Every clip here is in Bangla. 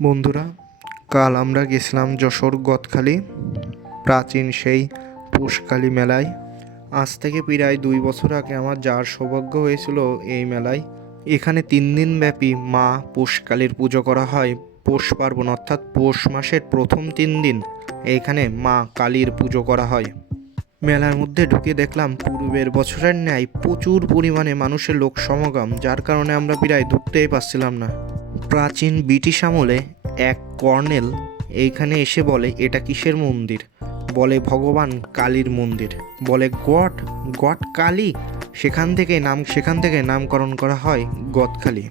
বন্ধুরা, কাল আমরা গেছিলাম যশোর গদখালি প্রাচীন সেই পৌষকালী মেলায়। আজ থেকে প্রায় 2 বছর আগে আমার যাওয়ার সৌভাগ্য হয়েছিল এই মেলায়। এখানে 3 দিন ব্যাপী মা পৌষকালীর পুজো করা হয়। পৌষ পার্বণ অর্থাৎ পৌষ মাসের প্রথম 3 দিন এইখানে মা কালীর পুজো করা হয়। মেলার মধ্যে ঢুকে দেখলাম পূর্বের বছরের ন্যায় প্রচুর পরিমাণে মানুষের লোক সমাগম, যার কারণে আমরা প্রায় ঢুকতেই পারছিলাম না। প্রাচীন ব্রিটিশ আমলে এক কর্নেল এইখানে এসে বলে, এটা কিসের মন্দির? বলে ভগবান কালীর মন্দির। বলে গড গড কালী। সেখান থেকে নামকরণ করা হয় গদখালি।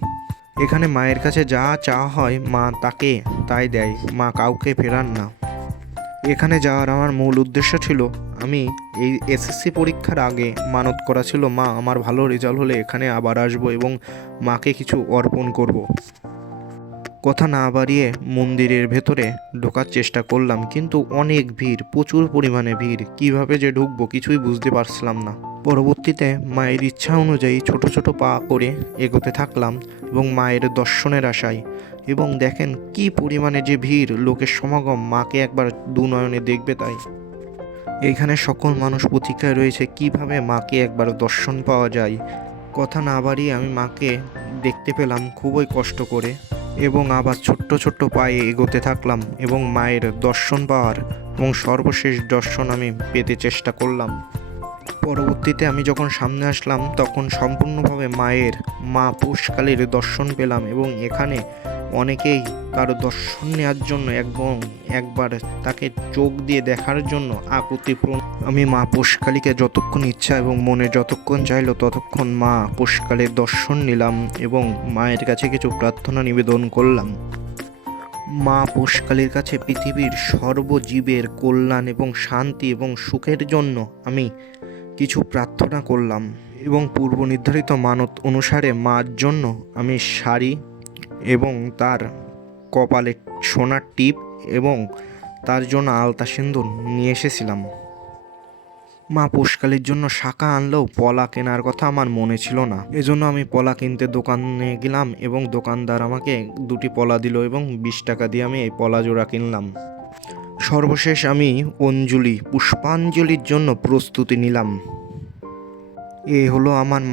এখানে মায়ের কাছে যা চাওয়া হয় মা তাকে তাই দেয়, মা কাউকে ফেরান না। এখানে যাওয়ার আমার মূল উদ্দেশ্য ছিল, আমি এই এসএসসি পরীক্ষার আগে মানত করা ছিল, মা আমার ভালো রেজাল্ট হলে এখানে আবার আসবো এবং মাকে কিছু অর্পণ করব। কথা না বাড়িয়ে মন্দিরের ভেতরে ঢোকার চেষ্টা করলাম, কিন্তু অনেক ভিড়, প্রচুর পরিমাণে ভিড়। কিভাবে যে ঢুকবো কিছুই বুঝতে পারছিলাম না। পরবর্তীতে মায়ের ইচ্ছা অনুযায়ী ছোট ছোট পা করে এগোতে থাকলাম এবং মায়ের দর্শনের আশায়। এবং দেখেন কি পরিমাণে যে ভিড়, লোকের সমাগম, মাকে একবার দুনয়নে দেখবে তাই। এইখানে সকল মানুষ প্রতীক্ষায় রয়েছে কিভাবে মাকে একবার দর্শন পাওয়া যায়। কথা না বাড়িয়ে আমি মাকে দেখতে পেলাম খুবই কষ্ট করে, এবং আবার ছোট্ট ছোট্ট পায়ে এগোতে থাকলাম এবং মায়ের দর্শন পাওয়ার এবং সর্বশেষ দর্শন আমি পেতে চেষ্টা করলাম। পরবর্তীতে আমি যখন সামনে আসলাম তখন সম্পূর্ণভাবে মা পৌষকালীর দর্শন পেলাম এবং এখানে অনেকেই তার দর্শন নেওয়ার জন্য এবং একবার তাকে চোখ দিয়ে দেখার জন্য আকুতিপূর্ণ। আমি মা পৌষকালীকে যতক্ষণ ইচ্ছা এবং মনে যতক্ষণ চাইলো ততক্ষণ মা পৌষকালীর দর্শন নিলাম এবং মায়ের কাছে কিছু প্রার্থনা নিবেদন করলাম। মা পৌষকালীর কাছে পৃথিবীর সর্বজীবের কল্যাণ এবং শান্তি এবং সুখের জন্য আমি কিছু প্রার্থনা করলাম এবং পূর্ব নির্ধারিত মানত অনুসারে মার জন্য আমি শাড়ি এবং তার কপালে সোনার টিপ এবং তার জন্য আলতা সিন্দুর নিয়ে এসেছিলাম। মা পৌষকালীর জন্য শাঁখা আনলেও পলা কেনার কথা আমার মনে ছিল না, এজন্য আমি পলা কিনতে দোকানে গেলাম এবং দোকানদার আমাকে 2টি পলা দিল এবং 20 টাকা দিয়ে আমি এই পলা জোড়া কিনলাম। সর্বশেষ আমি পুষ্পাঞ্জলির জন্য প্রস্তুতি নিলাম। এ হলো আমার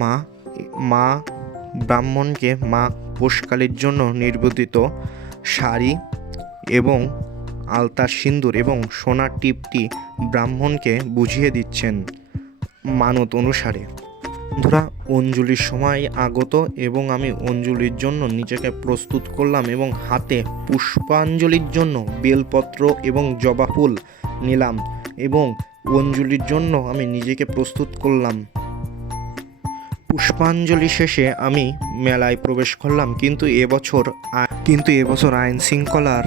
মা ব্রাহ্মণকে মা পৌষকালীর জন্য নিবেদিত শাড়ি এবং আলতার সিন্দুর এবং সোনার টিপটি ব্রাহ্মণকে বুঝিয়ে দিচ্ছেন মানত অনুসারে। বন্ধুরা, অঞ্জলির সময় আগত এবং আমি অঞ্জলির জন্য নিজেকে প্রস্তুত করলাম এবং হাতে পুষ্পাঞ্জলির জন্য বেলপত্র এবং জবা ফুল নিলাম এবং অঞ্জলির জন্য আমি নিজেকে প্রস্তুত করলাম। পুষ্পাঞ্জলি শেষে আমি মেলায় প্রবেশ করলাম, কিন্তু এবছর আইন শৃঙ্খলার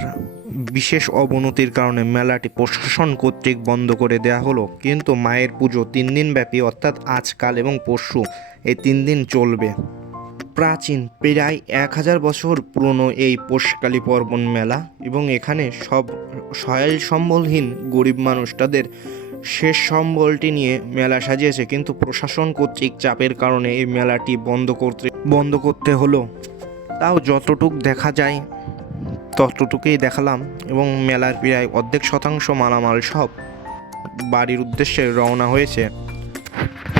বিশেষ অবনতির কারণে মেলাটি প্রশাসন কর্তৃক বন্ধ করে দেওয়া হলো। কিন্তু মায়ের পুজো 3 দিন ব্যাপী অর্থাৎ আজকাল এবং পরশু এই 3 দিন চলবে। প্রাচীন প্রায় 1000 বছর পুরনো এই পৌষকালী পার্বণ মেলা এবং এখানে সব সহায় সম্বলহীন গরিব মানুষ তাদের শেষ সম্বলটি নিয়ে মেলা সাজিয়েছে, কিন্তু প্রশাসন কর্তৃক চাপের কারণে এই মেলাটি বন্ধ করতে হলো। তাও যতটুক দেখা যায় ততটুকুই দেখালাম এবং মেলার প্রায় অর্ধেক শতাংশ মালামাল সব বাড়ির উদ্দেশ্যে রওনা হয়েছে।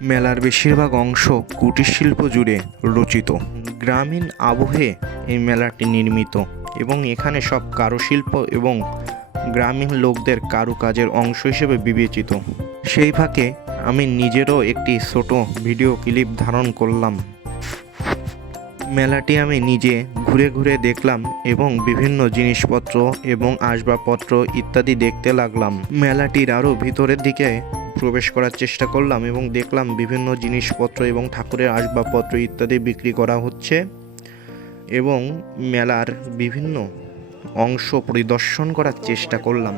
মেলার বেশিরভাগ অংশ কুটির শিল্প জুড়ে রচিত, গ্রামীণ আবহে এই মেলাটি নির্মিত এবং এখানে সব কারুশিল্প এবং গ্রামীণ লোকদের কারুকাজের অংশ হিসেবে বিবেচিত। সেই ফাঁকে আমি নিজেরও একটি ছোট ভিডিও ক্লিপ ধারণ করলাম। মেলাটি আমি নিজে ঘুরে ঘুরে দেখলাম এবং বিভিন্ন জিনিসপত্র এবং আসবাবপত্র ইত্যাদি দেখতে লাগলাম। মেলাটির আরও ভিতরের দিকে প্রবেশ করার চেষ্টা করলাম এবং দেখলাম বিভিন্ন জিনিসপত্র এবং ঠাকুরের আসবাবপত্র ইত্যাদি বিক্রি করা হচ্ছে এবং মেলার বিভিন্ন অংশ পরিদর্শন করার চেষ্টা করলাম।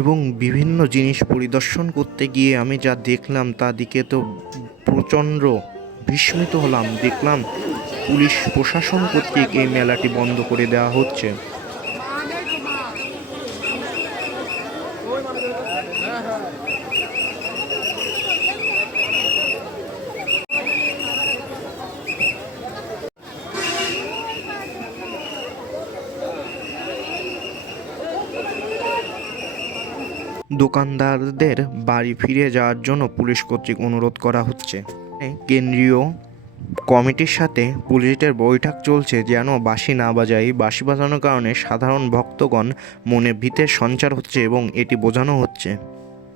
এবং বিভিন্ন জিনিস পরিদর্শন করতে গিয়ে আমি যা দেখলাম তা দিকে তো প্রচণ্ড বিস্মিত হলাম। দেখলাম পুলিশ প্রশাসন কর্তৃক এই মেলাটি বন্ধ করে দেওয়া হচ্ছে। দোকানদারদের বাড়ি ফিরে যাওয়ার জন্য পুলিশ কর্তৃক অনুরোধ করা হচ্ছে। কেন্দ্রীয় কমিটির সাথে পুলিশের বৈঠক চলছে যেন বাঁশি না বাজায়। বাঁশি বাজানোর কারণে সাধারণ ভক্তগণ মনে ভীতের সঞ্চার হচ্ছে এবং এটি বোঝানো হচ্ছে।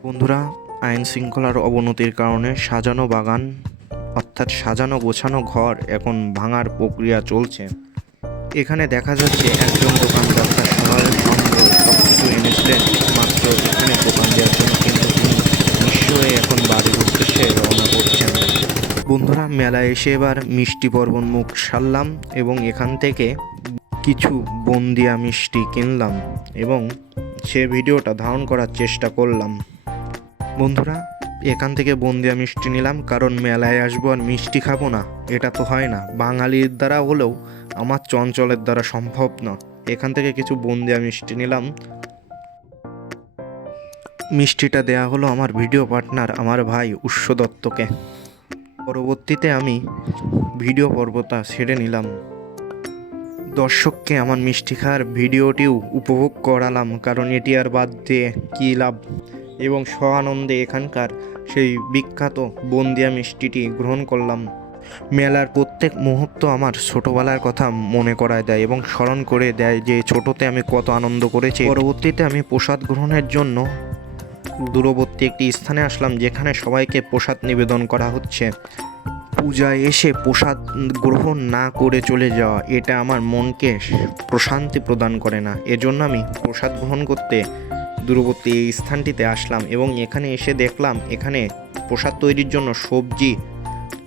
বন্ধুরা, আইন শৃঙ্খলার অবনতির কারণে সাজানো বাগান অর্থাৎ সাজানো গোছানো ঘর এখন ভাঙার প্রক্রিয়া চলছে। এখানে দেখা যাচ্ছে একজন দোকানদার তার শহরের সম্বল সব কিছু এনেছিলেন মাত্র এখানে দোকান দেওয়ার জন্য, কিন্তু তিনি নিঃস্ব হয়ে এখন বাড়ির উদ্দেশ্যে রওনা করছেন। বন্ধুরা, মেলায় এসে এবার মিষ্টি পর্বণ মুখ সারলাম এবং এখান থেকে কিছু বন্দিয়া মিষ্টি কিনলাম এবং সে ভিডিওটা ধারণ করার চেষ্টা করলাম। বন্ধুরা, এখান থেকে বন্দিয়া মিষ্টি নিলাম, কারণ মেলায় আসবো আর মিষ্টি খাবো না এটা তো হয় না। বাঙালির দ্বারা হলেও আমার চঞ্চলের দ্বারা সম্ভব না। এখান থেকে কিছু বন্দিয়া মিষ্টি নিলাম। মিষ্টিটা দেয়া হলো আমার ভিডিও পার্টনার আমার ভাই উৎস দত্তকে। পরবর্তীতে আমি ভিডিও পর্বটা ছেড়ে নিলাম। দর্শককে আমার মিষ্টি খাওয়ার ভিডিওটিও উপভোগ করালাম, কারণ এটি আর বাদ দিয়ে কী লাভ, এবং স্বানন্দে এখানকার সেই বিখ্যাত বন্দিয়া মিষ্টিটি গ্রহণ করলাম। মেলার প্রত্যেক মুহূর্ত আমার ছোটোবেলার কথা মনে করায় দেয় এবং স্মরণ করে দেয় যে ছোটোতে আমি কত আনন্দ করেছি। পরবর্তীতে আমি প্রসাদ গ্রহণের জন্য দূরবর্তী একটি স্থানে আসলাম, যেখানে সবাইকে প্রসাদ নিবেদন করা হচ্ছে। পূজায় এসে প্রসাদ গ্রহণ না করে চলে যাওয়া এটা আমার মনকে প্রশান্তি প্রদান করে না। এজন্য আমি প্রসাদ গ্রহণ করতে দূরবর্তী এই স্থানটিতে আসলাম এবং এখানে এসে দেখলাম এখানে প্রসাদ তৈরির জন্য সবজি,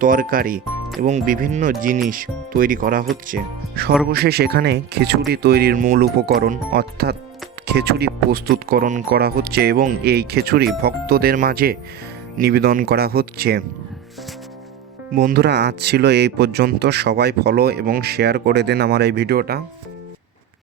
তরকারি এবং বিভিন্ন জিনিস তৈরি করা হচ্ছে। সর্বশেষ এখানে খিচুড়ি তৈরির মূল উপকরণ অর্থাৎ খিচুড়ি প্রস্তুতকরণ করা হচ্ছে এবং এই খিচুড়ি ভক্তদের মাঝে নিবেদন করা হচ্ছে। বন্ধুরা, আজ ছিল এই পর্যন্ত। সবাই ফলো এবং শেয়ার করে দেন আমার এই ভিডিওটা।